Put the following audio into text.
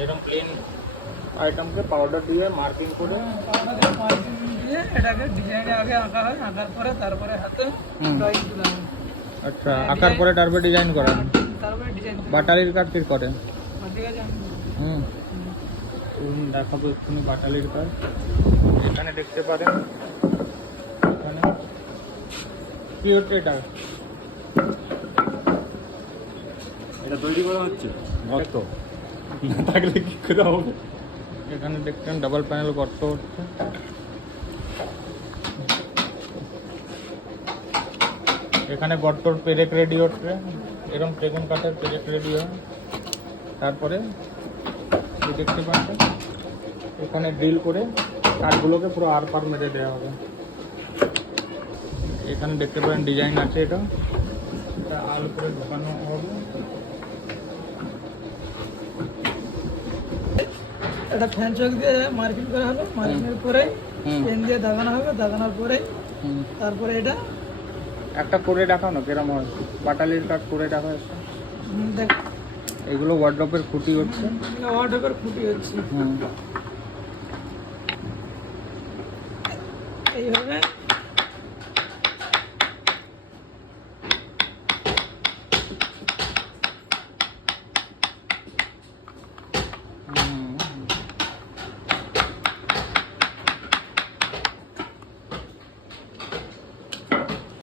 এরকম plane আইটেমকে powder দিয়ে marking করে এটাকে ডিজাইনে আগে আঁকা হয়, আঁকার পরে তারপরে হাতে ড্রয়িং তোলা হয়। আচ্ছা, আঁকার পরে তারপরে ডিজাইন করেন। তারপরে ডিজাইন বাটালির কাজ কি করে? ঠিক আছে দেখাবো এক্ষুনি বাটালির কাজ। এখানে দেখতে পারেন, এখানে কি হচ্ছে এটা তৈরি করা হচ্ছে গর্ত না থাকলে কি করে হবে? এখানে দেখছেন ডাবল প্যানেল গর্ত হচ্ছে। এখানে গর্তর পেরেক রেডি হচ্ছে, এরকম ট্রেগুন কাঠের পেরেক রেডি হয়। তারপরে দেখতে পাচ্ছেন এখানে ড্রিল করে কাঠগুলোকে পুরো আর পার মেরে দেওয়া হবে। এখানে দেখতে পারেন ডিজাইন আছে, এটা আল করে ঢোকানো হবে। এটা ফ্যান চক দিয়ে মার্কিং করা হলো, মার্কিংয়ের পরে পেন দিয়ে দাগানো হবে, দাগানোর পরে তারপরে এটা একটা করে দেখাও না কেরম হয় বাটালির কাঠ করে দেখা যাচ্ছে। দেখ এগুলো ওয়ার্ড্রপের খুঁটি হচ্ছে, ওয়ার্ডরোবের খুঁটি হচ্ছে এইভাবে